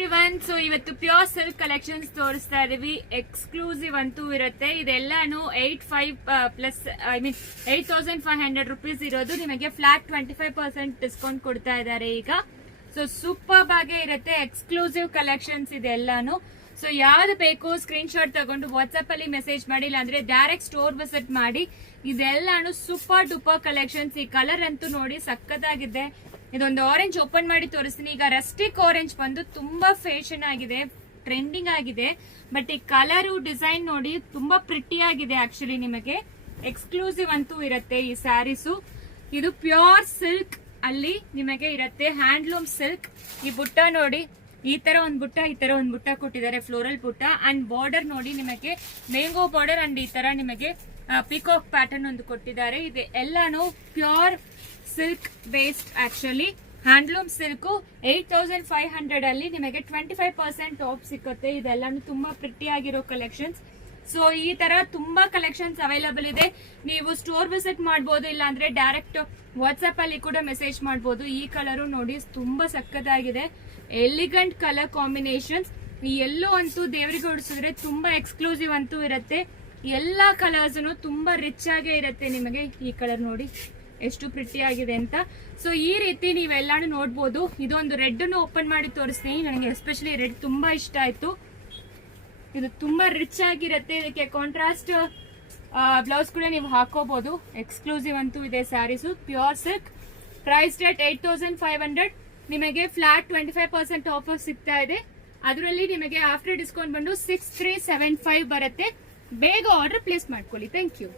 So ಇವತ್ತು pure silk collections ತೋರಿಸ್ತಾ ಇದೀವಿ. ಎಕ್ಸ್ಕ್ಲೂಸಿವ್ ಅಂತೂ ಇರುತ್ತೆ. ಇದೆಲ್ಲಾನು 8,500 rupees ಇರೋದು ನಿಮಗೆ ಫ್ಲಾಟ್ 25% ಡಿಸ್ಕೌಂಟ್ ಕೊಡ್ತಾ ಇದ್ದಾರೆ ಈಗ. ಸೊ ಸೂಪರ್ ಆಗಿ ಇರುತ್ತೆ. Exclusive collections ಇದೆಲ್ಲಾನು. ಸೊ ಯಾವ್ದು ಬೇಕು ಸ್ಕ್ರೀನ್ ಶಾಟ್ ತಗೊಂಡು ವಾಟ್ಸ್ಆಪ್ ಅಲ್ಲಿ ಮೆಸೇಜ್ ಮಾಡಿ, ಇಲ್ಲಾಂದ್ರೆ ಡೈರೆಕ್ಟ್ ಸ್ಟೋರ್ ವಿಸಿಟ್ ಮಾಡಿ. ಇದೆಲ್ಲಾನು ಸೂಪರ್ ಡೂಪರ್ ಕಲೆಕ್ಷನ್ಸ್. ಈ ಕಲರ್ ಅಂತೂ ನೋಡಿ ಸಕ್ಕತ್ತಾಗಿದೆ. ಇದೊಂದು ಆರೆಂಜ್ ಓಪನ್ ಮಾಡಿ ತೋರಿಸ್ತೀನಿ. ಈಗ ರಸ್ಟಿಕ್ ಆರೆಂಜ್ ಬಂದು ತುಂಬಾ ಫ್ಯಾಷನ್ ಆಗಿದೆ, ಟ್ರೆಂಡಿಂಗ್ ಆಗಿದೆ. ಬಟ್ ಈ ಕಲರು ಡಿಸೈನ್ ನೋಡಿ ತುಂಬಾ ಪ್ರಿಟಿ ಆಗಿದೆ. ಆಕ್ಚುಲಿ ನಿಮಗೆ ಎಕ್ಸ್ಕ್ಲೂಸಿವ್ ಅಂತೂ ಇರುತ್ತೆ ಈ ಸ್ಯಾರೀಸು. ಇದು ಪ್ಯೂರ್ ಸಿಲ್ಕ್ ಅಲ್ಲಿ ನಿಮಗೆ ಇರುತ್ತೆ, ಹ್ಯಾಂಡ್ಲೂಮ್ ಸಿಲ್ಕ್. ಈ ಬುಟ್ಟ ನೋಡಿ, ಈ ತರ ಒಂದ್ ಬುಟ್ಟ, ಈ ತರ ಒಂದ್ ಬುಟ್ಟ ಕೊಟ್ಟಿದ್ದಾರೆ, ಫ್ಲೋರಲ್ ಬುಟ್ಟ. ಅಂಡ್ ಬಾರ್ಡರ್ ನೋಡಿ ನಿಮಗೆ ಮ್ಯಾಂಗೋ ಬಾರ್ಡರ್. ಅಂಡ್ ಈ ತರ ನಿಮಗೆ ಪಿಕಾಕ್ ಪ್ಯಾಟರ್ನ್ ಒಂದು ಕೊಟ್ಟಿದ್ದಾರೆ. ಇದು ಎಲ್ಲಾನು pure silk based. Actually handloom silk 8,500 ಅಲ್ಲಿ ನಿಮಗೆ 25% ಆಫ್ ಸಿಕ್ಕುತ್ತೆ. ಇದೆಲ್ಲಾನು ತುಂಬಾ ಪ್ರಿಟಿ ಆಗಿರೋ ಕಲೆಕ್ಷನ್ಸ್. ಸೊ ಈ ತರ ತುಂಬಾ ಕಲೆಕ್ಷನ್ಸ್ ಅವೈಲಬಲ್ ಇದೆ. ನೀವು ಸ್ಟೋರ್ ವಿಸಿಟ್ ಮಾಡಬಹುದು, ಇಲ್ಲ ಅಂದ್ರೆ ಡೈರೆಕ್ಟ್ ವಾಟ್ಸ್ಆಪ್ ಅಲ್ಲಿ ಕೂಡ ಮೆಸೇಜ್ ಮಾಡಬಹುದು. ಈ ಕಲರು ನೋಡಿ ತುಂಬಾ ಸಕ್ಕತ್ತಾಗಿದೆ, ಎಲಿಗಂಟ್ ಕಲರ್ ಕಾಂಬಿನೇಷನ್ಸ್. ಈ ಎಲ್ಲೋ ಅಂತೂ ದೇವರಿಗೆ ಹೊಡಿಸಿದ್ರೆ ತುಂಬಾ ಎಕ್ಸ್ಕ್ಲೂಸಿವ್ ಅಂತೂ ಇರುತ್ತೆ. ಎಲ್ಲಾ ಕಲರ್ಸ್ ತುಂಬಾ ರಿಚ್ ಆಗೇ ಇರುತ್ತೆ. ನಿಮಗೆ ಈ ಕಲರ್ ನೋಡಿ ಎಷ್ಟು ಪ್ರಿಟಿ ಆಗಿದೆ ಅಂತ. ಸೊ ಈ ರೀತಿ ನೀವೆಲ್ಲಾನು ನೋಡ್ಬೋದು. ಇದೊಂದು ರೆಡ್ ಅನ್ನು ಓಪನ್ ಮಾಡಿ ತೋರಿಸ್ತೀನಿ. ನನಗೆ ಎಸ್ಪೆಷಲಿ ರೆಡ್ ತುಂಬಾ ಇಷ್ಟ ಆಯ್ತು. ಇದು ತುಂಬಾ ರಿಚ್ ಆಗಿರುತ್ತೆ. ಇದಕ್ಕೆ ಕಾಂಟ್ರಾಸ್ಟ್ ಬ್ಲೌಸ್ ಕೂಡ ನೀವು ಹಾಕೋಬಹುದು. ಎಕ್ಸ್ಕ್ಲೂಸಿವ್ ಅಂತೂ ಇದೆ sarees. Pure silk. Price rate 8,500. ನಿಮಗೆ ಫ್ಲಾಟ್ 25% ಆಫರ್ ಸಿಗ್ತಾ ಇದೆ. ಅದರಲ್ಲಿ ನಿಮಗೆ ಆಫ್ಟರ್ ಡಿಸ್ಕೌಂಟ್ ಬಂದು 6,375 ಬರುತ್ತೆ. ಬೇಗ ಆರ್ಡರ್ ಪ್ಲೇಸ್ ಮಾಡ್ಕೊಳ್ಳಿ. Thank you.